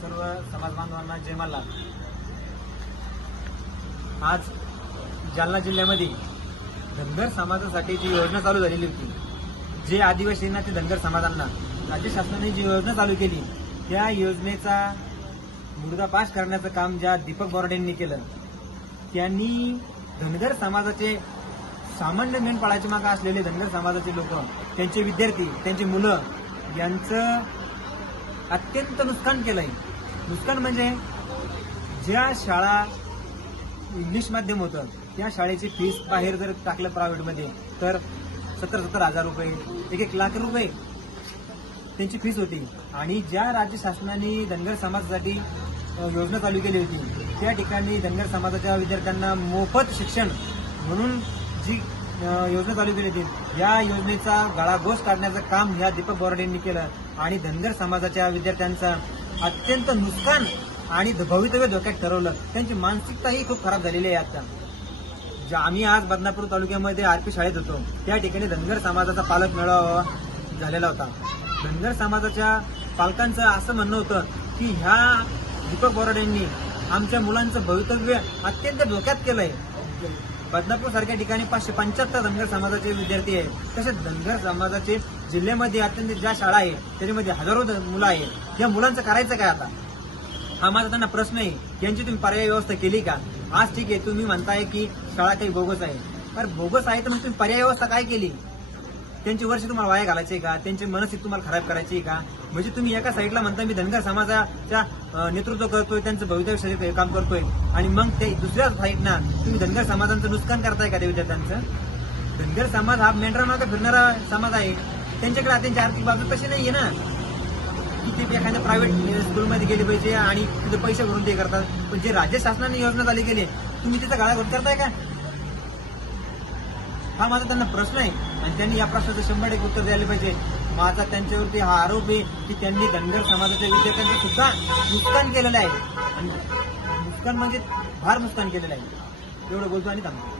सर्व समाज बांधवांना जय मल्हार. आज जालना जिल्ह्यामध्ये धनगर समाजासाठी जी योजना चालू झालेली होती जे आदिवासींना ते धनगर समाजांना राज्य शासनाने जी योजना चालू केली त्या योजनेचा मुर्दा पास करण्याचं काम ज्या दीपक बोराडे केलं त्यांनी धनगर समाजाचे सामान्य मेंढपाळाच्या मागे असलेले धनगर समाजाचे लोक त्यांचे विद्यार्थी त्यांची मुलं यांचं अत्यंत नुकसान केलंय. नुकसान म्हणजे ज्या शाळा इंग्लिश माध्यम होतं त्या शाळेची फीस बाहेर जर टाकलं प्रायव्हेटमध्ये तर सत्तर सत्तर हजार रुपये एक एक लाख रुपये त्यांची फीस होती. आणि ज्या राज्य शासनाने धनगर समाजासाठी योजना चालू केली होती त्या ठिकाणी धनगर समाजाच्या विद्यार्थ्यांना मोफत शिक्षण म्हणून जी योजना चालू केली होती. या योजनेचा गाळाघोष काढण्याचं काम ह्या दीपक बोराडेंनी केलं आणि धनगर समाजाच्या विद्यार्थ्यांचं अत्यंत नुकसान आणि भवितव्य धोक्यात ठरवलं. त्यांची मानसिकताही खूप खराब झालेली आहे आता ज्या आम्ही आज बदनापूर तालुक्यामध्ये आरपी शाळेत होतो त्या ठिकाणी धनगर समाजाचा पालक मेळावा झालेला होता. धनगर समाजाच्या पालकांचं असं म्हणणं होतं की ह्या दीपक बोराडेंनी आमच्या मुलांचं भवितव्य अत्यंत धोक्यात केलंय. बदनापूर सारख्या ठिकाणी पाचशे पंच्याहत्तर धनगर समाजाचे विद्यार्थी आहेत. तसेच धनगर समाजाचे जिल्ह्यामध्ये अत्यंत ज्या शाळा आहे त्याच्यामध्ये हजारो मुलं आहेत. या मुलांचं करायचं काय आता? हा माझा त्यांना प्रश्न आहे. यांची तुम्ही पर्याय व्यवस्था केली का? आज ठीक आहे तुम्ही म्हणताय की शाळा काही बोगस आहे. तर बोगस आहे तर मग तुम्ही पर्याय व्यवस्था काय केली? त्यांची वर्ष तुम्हाला वाया घालायचे का? त्यांची मनस्थिती तुम्हाला खराब करायची का? म्हणजे तुम्ही एका साईडला म्हणता मी धनगर समाजाच्या नेतृत्व करतोय त्यांचं भवितव्य शरीर काम करतोय. आणि मग ते दुसऱ्या साईडना तुम्ही धनगर समाजाचं नुकसान करताय का त्या विद्यार्थ्यांचं धनगर समाज हा मेंढरा मागे फिरणारा समाज आहे. त्यांच्याकडे त्यांची आर्थिक बाबत कशी नाहीये ना. की ते एखाद्या प्रायव्हेट स्कूलमध्ये गेले पाहिजे आणि तिथे पैसे भरून ते करतात. पण जे राज्य शासनाने योजना चालू केली तुम्ही तिचा गाळा घोट करताय का? हा माझा त्यांना प्रश्न आहे. आणि त्यांनी या प्रश्नाचं शंभर एक उत्तर द्यायला पाहिजे. माझा त्यांच्यावरती हा आरोप आहे की त्यांनी धनगर समाजाच्या विद्यार्थ्यांचं सुद्धा नुकसान केलेलं आहे. आणि नुकसान म्हणजे फार नुकसान केलेलं आहे. एवढं बोलतो आणि थांबतो.